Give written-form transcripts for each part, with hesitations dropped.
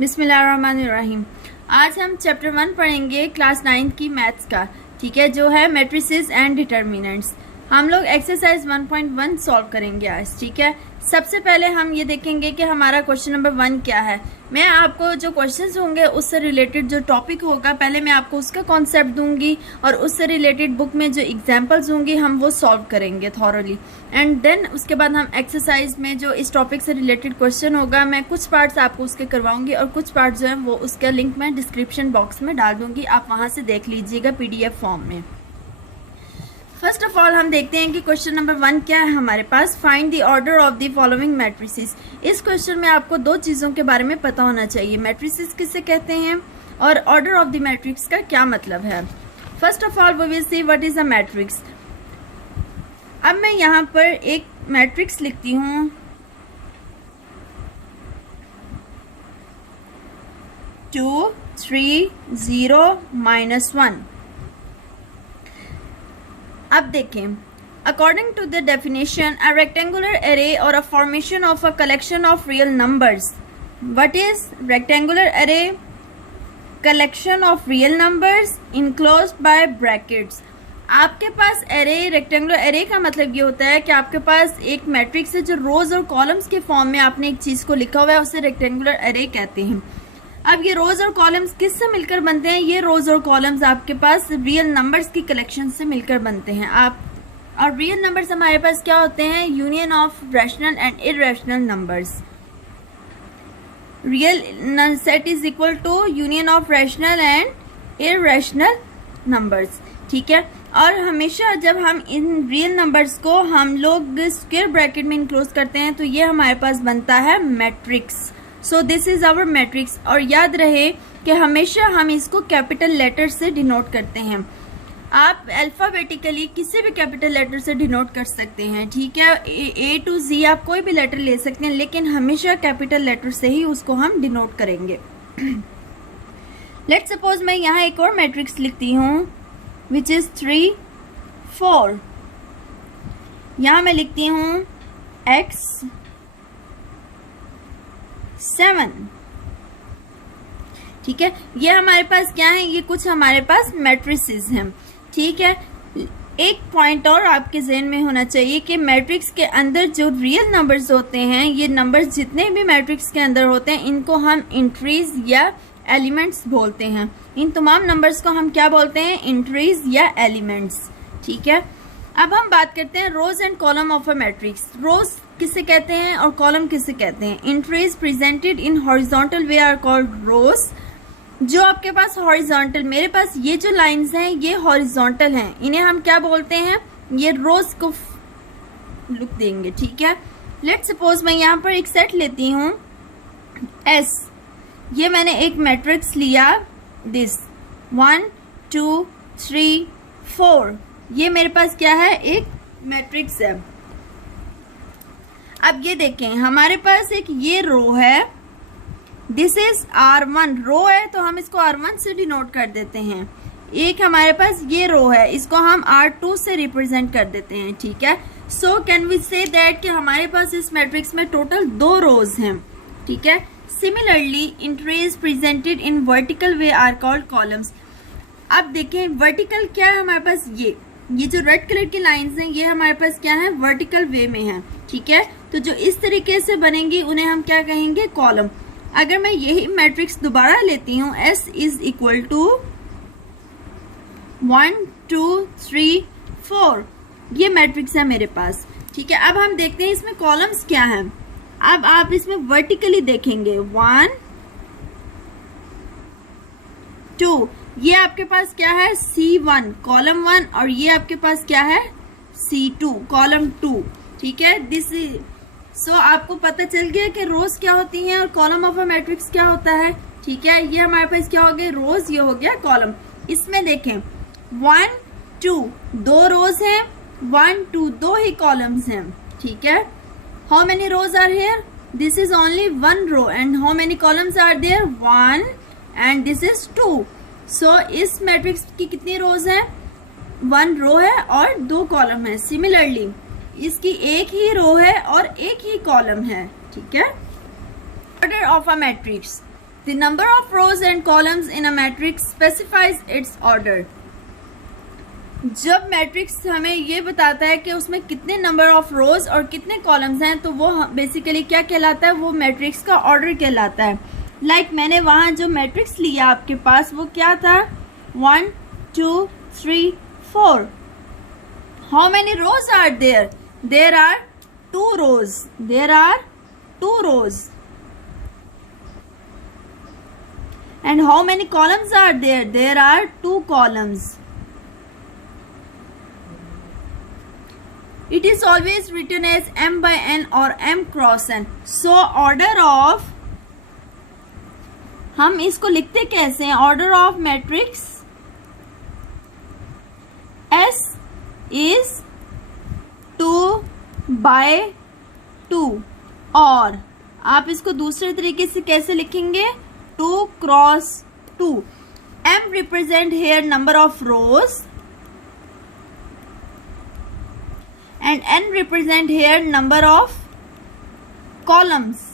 बिस्मिल्लाहिर्रहमानिर्रहीम। आज हम चैप्टर 1 पढ़ेंगे क्लास 9 की मैथ्स का, ठीक है, जो है मैट्रिसेस एंड डिटर्मिनेंट्स। हम लोग एक्सरसाइज 1.1 सॉल्व करेंगे आज, ठीक है। सबसे पहले हम ये देखेंगे कि हमारा क्वेश्चन नंबर 1 क्या है। मैं आपको जो क्वेश्चंस होंगे उससे रिलेटेड जो टॉपिक होगा, पहले मैं आपको उसका कॉन्सेप्ट दूंगी और उससे रिलेटेड बुक में जो एग्जांपल्स होंगी हम वो सॉल्व करेंगे थॉरोली। एंड देन उसके बाद हम एक्सरसाइज में जो इस टॉपिक से रिलेटेड क्वेश्चन होगा, मैं कुछ पार्ट्स आपको उसके करवाऊंगी और कुछ पार्ट जो है वो उसका लिंक मैं डिस्क्रिप्शन बॉक्स में डाल दूंगी, आप वहां से देख लीजिएगा PDF फॉर्म में। फर्स्ट ऑफ ऑल हम देखते हैं कि क्वेश्चन नंबर 1 क्या है हमारे पास। Find the order of the following matrices. इस क्वेश्चन में आपको दो चीजों के बारे में पता होना चाहिए, मैट्रिसेस किसे कहते हैं और ऑर्डर ऑफ द मैट्रिक्स का क्या मतलब है। First of all we will see what is a matrix. अब मैं यहाँ पर एक मैट्रिक्स लिखती हूँ, टू 3 0 -1। अब देखें, according to the definition a rectangular array और a formation of a collection of real numbers. What is rectangular array? Collection of real numbers enclosed by brackets. आपके पास एरे, रेक्टेंगुलर एरे का मतलब ये होता है कि आपके पास एक मैट्रिक्स है जो रोज और कॉलम्स के फॉर्म में आपने एक चीज को लिखा हुआ है, उसे रेक्टेंगुलर एरे कहते हैं। अब ये रोज और कॉलम्स किससे मिलकर बनते हैं? ये रोज और कॉलम्स आपके पास रियल नंबर्स की कलेक्शन से मिलकर बनते हैं। और रियल नंबर्स हमारे पास क्या होते हैं? Union of rational and irrational numbers. Real set is equal to union of rational and irrational numbers, ठीक है। और हमेशा जब हम इन रियल नंबर्स को हम लोग स्क्वायर ब्रैकेट में इनक्लोज करते हैं तो ये हमारे पास बनता है matrix. So this is our matrix. और याद रहे कि हमेशा हम इसको कैपिटल लेटर से डिनोट करते हैं। आप अल्फाबेटिकली किसी भी कैपिटल लेटर से डिनोट कर सकते हैं, ठीक है। A to Z आप कोई भी लेटर ले सकते हैं, लेकिन हमेशा कैपिटल लेटर से ही उसको हम डिनोट करेंगे। लेट्स सपोज मैं यहाँ एक और मैट्रिक्स लिखती हूँ विच इज 3 4। यहाँ मैं लिखती हूँ X 7, ठीक है। ये हमारे पास क्या है? ये कुछ हमारे पास मैट्रिसेस हैं, ठीक है। एक पॉइंट और आपके ज़हन में होना चाहिए कि मैट्रिक्स के अंदर जो रियल नंबर्स होते हैं, ये नंबर्स जितने भी मैट्रिक्स के अंदर होते हैं, इनको हम एंट्रीज या एलिमेंट्स बोलते हैं। इन तमाम नंबर्स को हम क्या बोलते हैं? एंट्रीज या एलिमेंट्स, ठीक है। अब हम बात करते हैं rows and column of a matrix. Rows किसे कहते हैं और कॉलम किसे कहते हैं? Entries presented in horizontal way are called rows. जो आपके पास हॉरिजॉन्टल, मेरे पास ये जो लाइंस हैं ये हॉरिजॉन्टल हैं, इन्हें हम क्या बोलते हैं? ये रोज को लुक देंगे, ठीक है। लेट्स सपोज मैं यहाँ पर एक सेट लेती हूँ S। ये मैंने एक मैट्रिक्स लिया, दिस 1 2 3 4। ये मेरे पास क्या है? एक मैट्रिक्स है। अब ये देखें, हमारे पास एक ये रो है, दिस इज R1। रो है तो हम इसको R1 से डिनोट कर देते हैं। एक हमारे पास ये रो है, इसको हम R2 से रिप्रेजेंट कर देते हैं, ठीक है। So can we say that कि हमारे पास इस मैट्रिक्स में टोटल 2 रोज हैं, ठीक है। Similarly entries presented in vertical way are called columns. अब देखें वर्टिकल क्या है हमारे पास? ये जो रेड कलर की लाइंस हैं ये हमारे पास क्या है? वर्टिकल वे में है, ठीक है। तो जो इस तरीके से बनेंगी उन्हें हम क्या कहेंगे? कॉलम। अगर मैं यही मैट्रिक्स दोबारा लेती हूँ, S इज इक्वल टू 1 2 3 4, ये मैट्रिक्स है मेरे पास, ठीक है। अब हम देखते हैं इसमें कॉलम्स क्या हैं। अब आप इसमें वर्टिकली देखेंगे 1 2, ये आपके पास क्या है? C1 कॉलम 1 और ये आपके पास क्या है? C2 कॉलम 2, ठीक है। दिस इज सो आपको पता चल गया कि रोज क्या होती हैं और कॉलम ऑफ अ मैट्रिक्स क्या होता है, ठीक है। ये हमारे पास क्या हो गया? रोज, ये हो गया कॉलम। इसमें देखें 1 2 2 रोज हैं, 1 2 2 ही कॉलम्स हैं, ठीक है। How many rows are here? This is only 1 row and how many columns are there? 1 and this is 2। So इस मैट्रिक्स की कितनी रोज हैं? 1 रो है और 2 कॉलम है। सिमिलरली इसकी एक ही रो है और एक ही कॉलम है, ठीक है। Order of a matrix, the number of rose and columns in a matrix specifies it's order. जब मैट्रिक्स हमें ये बताता है कि उसमें कितने नंबर ऑफ रोज और कितने कॉलम्स हैं, तो वो बेसिकली क्या कहलाता है, वो मैट्रिक्स का ऑर्डर कहलाता है। लाइक मैंने वहां जो मैट्रिक्स लिया आपके पास वो क्या था, 1 2 3 4। How many rows are there? There are 2 rows. There are 2 rows. And how many columns are there? There are 2 columns. It is always written as m by n or m cross n. So order of, हम इसको लिखते कैसे हैं? Order of matrix S is 2 by 2, और आप इसको दूसरे तरीके से कैसे लिखेंगे, 2 cross 2। m represent here number of rose and n represent here number of columns.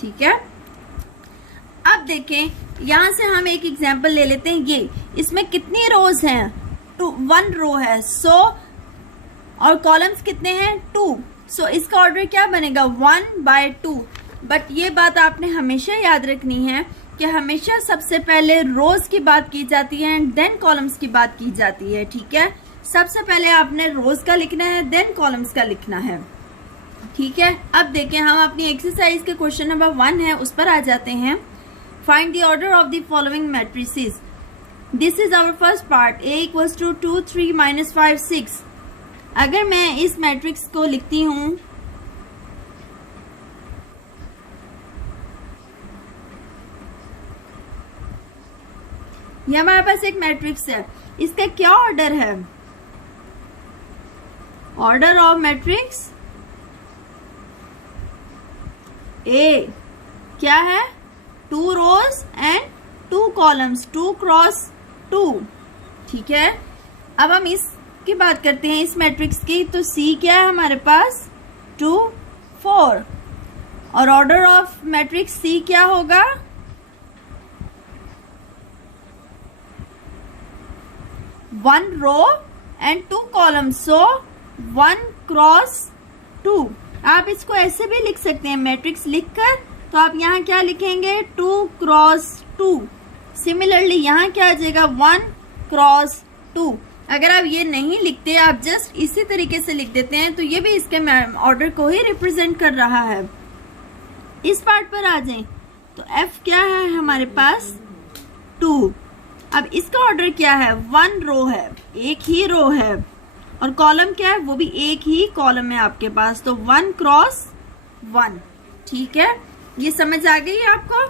ठीक है, अब देखें यहां से हम एक एग्जांपल ले लेते हैं। ये इसमें कितनी रोज हैं? 1 रो है। सो और कॉलम्स कितने हैं? 2। सो इसका ऑर्डर क्या बनेगा? 1 by 2। बट ये बात आपने हमेशा याद रखनी है कि हमेशा सबसे पहले रोज की बात की जाती है एंड देन कॉलम्स की बात की जाती है। ठीक है, सबसे पहले आपने रोज का लिखना है, देन कॉलम्स का लिखना है। ठीक है, अब देखें हम अपनी एक्सरसाइज के क्वेश्चन नंबर 1 है उस पर आ जाते हैं। Find the order of the following matrices. This is our first part. a equals to 2 3 -5 6। अगर मैं इस मैट्रिक्स को लिखती हूं, ये हमारे पास एक मैट्रिक्स है, इसका क्या ऑर्डर है? ऑर्डर ऑफ मैट्रिक्स ए क्या है? 2 rows एंड 2 columns, 2 क्रॉस 2। ठीक है, अब हम इसकी बात करते हैं इस मैट्रिक्स की। तो सी क्या है हमारे पास? 2 4। और ऑर्डर ऑफ मैट्रिक्स सी क्या होगा? 1 row and 2 columns, so 1 cross 2। आप इसको ऐसे भी लिख सकते हैं मैट्रिक्स लिखकर, तो आप यहाँ क्या लिखेंगे? 2 क्रॉस 2। सिमिलरली यहाँ क्या आ जाएगा? 1 क्रॉस 2। अगर आप ये नहीं लिखते, आप जस्ट इसी तरीके से लिख देते हैं, तो ये भी इसके ऑर्डर को ही रिप्रेजेंट कर रहा है। इस पार्ट पर आ जाएं, तो f क्या है हमारे पास? 2। अब इसका ऑर्डर क्या है? 1 रो है, एक ही रो है, और कॉलम क्या है? वो भी एक ही कॉलम है आपके पास, तो 1 क्रॉस 1। ठीक है, ये समझ आ गई आपको?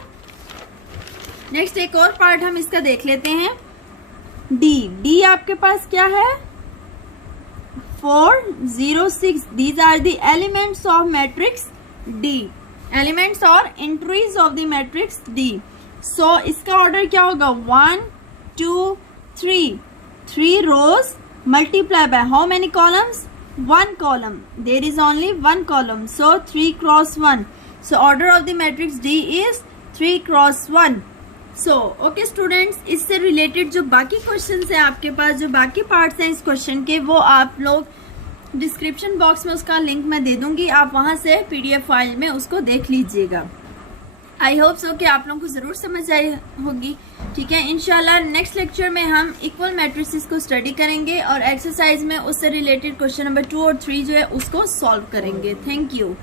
नेक्स्ट एक और पार्ट हम इसका देख लेते हैं। डी आपके पास क्या है? 4 0 6। These are the elements of matrix D, elements और entries of the matrix D. So इसका ऑर्डर क्या होगा? 1 2 3। 3 rows multiply by how many columns? 1 column. There is only 1 column, so 3 cross 1. So order of the matrix D is 3 cross 1. So okay students, इससे related जो बाकी questions हैं आपके पास, जो बाकी पार्ट्स हैं इस क्वेश्चन के, वो आप लोग डिस्क्रिप्शन बॉक्स में उसका लिंक मैं दे दूंगी, आप वहां से PDF फाइल में उसको देख लीजिएगा। आई होप सो कि आप लोगों को जरूर समझ आई होगी। ठीक है, इंशाल्लाह नेक्स्ट लेक्चर में हम इक्वल मैट्रिसेस को स्टडी करेंगे और एक्सरसाइज में उससे रिलेटेड क्वेश्चन नंबर 2 और 3 जो है उसको सॉल्व करेंगे। Thank you.